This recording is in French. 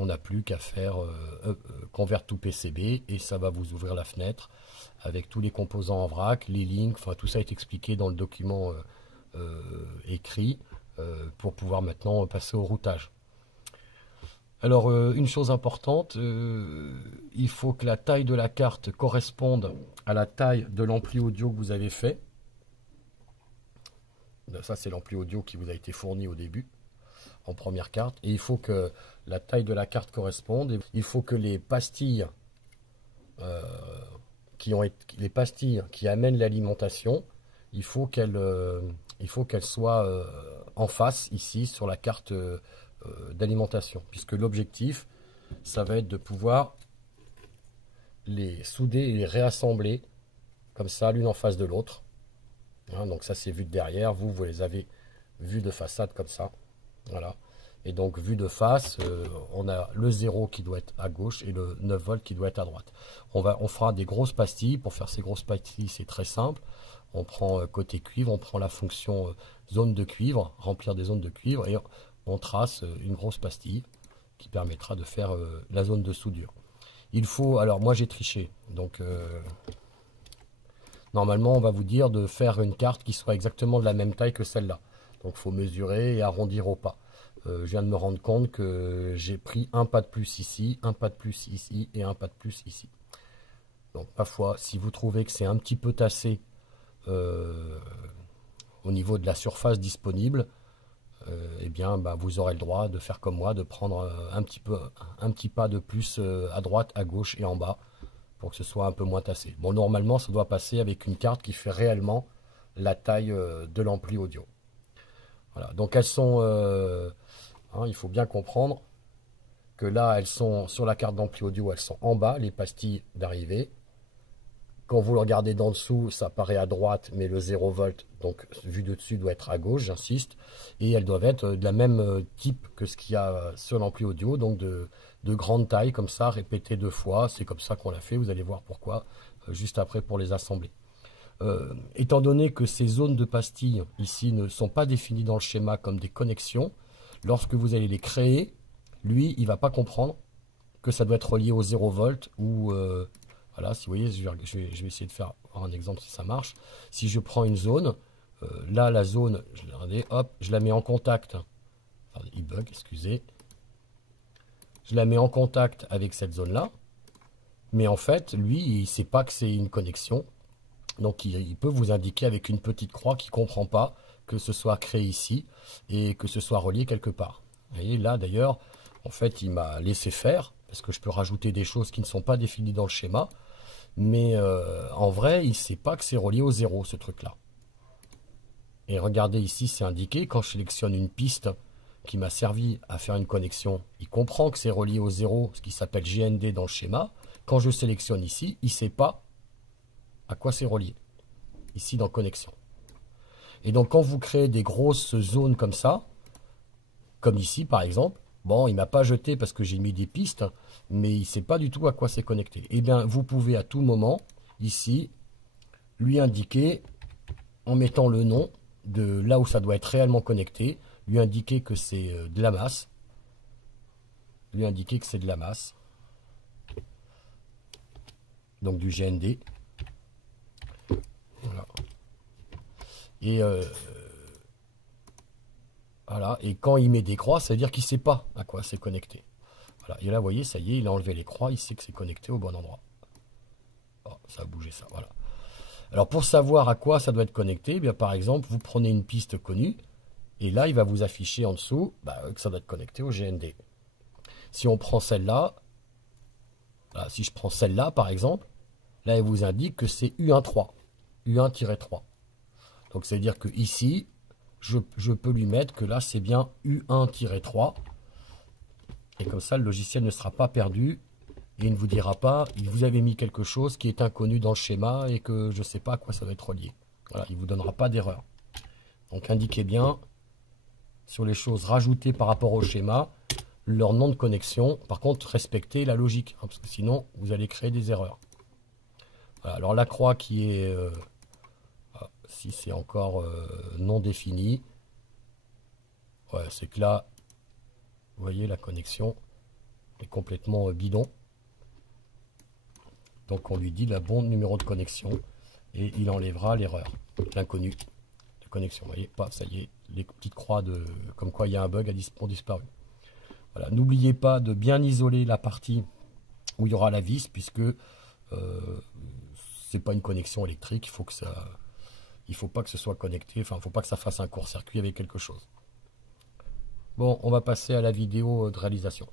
on n'a plus qu'à faire convert to PCB et ça va vous ouvrir la fenêtre avec tous les composants en vrac, les links, enfin tout ça est expliqué dans le document écrit pour pouvoir maintenant passer au routage. Alors une chose importante, il faut que la taille de la carte corresponde à la taille de l'ampli audio que vous avez fait. Ça c'est l'ampli audio qui vous a été fourni au début en première carte, et il faut que la taille de la carte corresponde. Il faut que les pastilles les pastilles qui amènent l'alimentation, il faut qu'elles soient en face ici sur la carte d'alimentation, puisque l'objectif ça va être de pouvoir les souder et les réassembler comme ça l'une en face de l'autre. Hein, donc ça c'est vu de derrière, vous les avez vus de façade comme ça. Voilà. Et donc vu de face, on a le 0 qui doit être à gauche et le 9 volts qui doit être à droite. On fera des grosses pastilles. Pour faire ces grosses pastilles, c'est très simple. On prend côté cuivre, on prend la fonction zone de cuivre, remplir des zones de cuivre, et on trace une grosse pastille qui permettra de faire la zone de soudure. Il faut, alors moi j'ai triché, donc normalement on va vous dire de faire une carte qui soit exactement de la même taille que celle-là. Donc il faut mesurer et arrondir au pas. Je viens de me rendre compte que j'ai pris un pas de plus ici, un pas de plus ici et un pas de plus ici. Donc parfois, si vous trouvez que c'est un petit peu tassé au niveau de la surface disponible, eh bien vous aurez le droit de faire comme moi, de prendre un petit pas de plus à droite, à gauche et en bas pour que ce soit un peu moins tassé. Bon, normalement, ça doit passer avec une carte qui fait réellement la taille de l'ampli audio. Voilà, donc elles sont, il faut bien comprendre que là, elles sont sur la carte d'ampli audio, elles sont en bas, les pastilles d'arrivée. Quand vous le regardez d'en dessous, ça paraît à droite, mais le 0 volt, donc vu de dessus, doit être à gauche, j'insiste. Et elles doivent être de la même type que ce qu'il y a sur l'ampli audio, donc de grande taille, comme ça, répétées 2 fois. C'est comme ça qu'on l'a fait, vous allez voir pourquoi, juste après pour les assembler. Étant donné que ces zones de pastilles ici ne sont pas définies dans le schéma comme des connexions, lorsque vous allez les créer, lui, il ne va pas comprendre que ça doit être relié au 0 volt ou... voilà, si vous voyez, je vais essayer de faire un exemple si ça marche. Si je prends une zone, là, la zone, regardez, hop, je la mets en contact. Attendez, il bug, excusez. Je la mets en contact avec cette zone-là. Mais en fait, lui, il ne sait pas que c'est une connexion. Donc, il peut vous indiquer avec une petite croix qu'il ne comprend pas que ce soit créé ici et que ce soit relié quelque part. Vous voyez, là, d'ailleurs, en fait, il m'a laissé faire parce que je peux rajouter des choses qui ne sont pas définies dans le schéma. Mais en vrai, il ne sait pas que c'est relié au 0, ce truc-là. Et regardez ici, c'est indiqué. Quand je sélectionne une piste qui m'a servi à faire une connexion, il comprend que c'est relié au 0, ce qui s'appelle GND dans le schéma. Quand je sélectionne ici, il ne sait pas à quoi c'est relié. Ici, dans connexion. Et donc, quand vous créez des grosses zones comme ça, comme ici, par exemple, bon, il ne m'a pas jeté parce que j'ai mis des pistes, mais il ne sait pas du tout à quoi c'est connecté. Eh bien, vous pouvez à tout moment, ici, lui indiquer, en mettant le nom de là où ça doit être réellement connecté, lui indiquer que c'est de la masse. Lui indiquer que c'est de la masse. Donc du GND. Voilà. Et voilà. Et quand il met des croix, ça veut dire qu'il ne sait pas à quoi c'est connecté. Voilà. Et là, vous voyez, ça y est, il a enlevé les croix, il sait que c'est connecté au bon endroit. Oh, ça a bougé ça, voilà. Alors pour savoir à quoi ça doit être connecté, eh bien, par exemple, vous prenez une piste connue, et là, il va vous afficher en dessous que ça doit être connecté au GND. Si on prend celle-là, si je prends celle-là, par exemple, là, il vous indique que c'est U13, U1-3. Donc, ça veut dire que ici, je peux lui mettre que là, c'est bien U1-3. Et comme ça, le logiciel ne sera pas perdu. Et il ne vous dira pas, vous avez mis quelque chose qui est inconnu dans le schéma et que je ne sais pas à quoi ça va être relié. Voilà, il ne vous donnera pas d'erreur. Donc, indiquez bien sur les choses rajoutées par rapport au schéma, leur nom de connexion. Par contre, respectez la logique, parce que sinon, vous allez créer des erreurs. Voilà, alors la croix qui est... si c'est encore non défini, ouais, c'est que là, vous voyez la connexion, est complètement bidon. Donc on lui dit le bon numéro de connexion et il enlèvera l'erreur, l'inconnu de connexion. Vous voyez, paf, ça y est, les petites croix de comme quoi il y a un bug ont disparu. Voilà, n'oubliez pas de bien isoler la partie où il y aura la vis, puisque c'est pas une connexion électrique, il faut pas que ce soit connecté, enfin il faut pas que ça fasse un court-circuit avec quelque chose. Bon, on va passer à la vidéo de réalisation.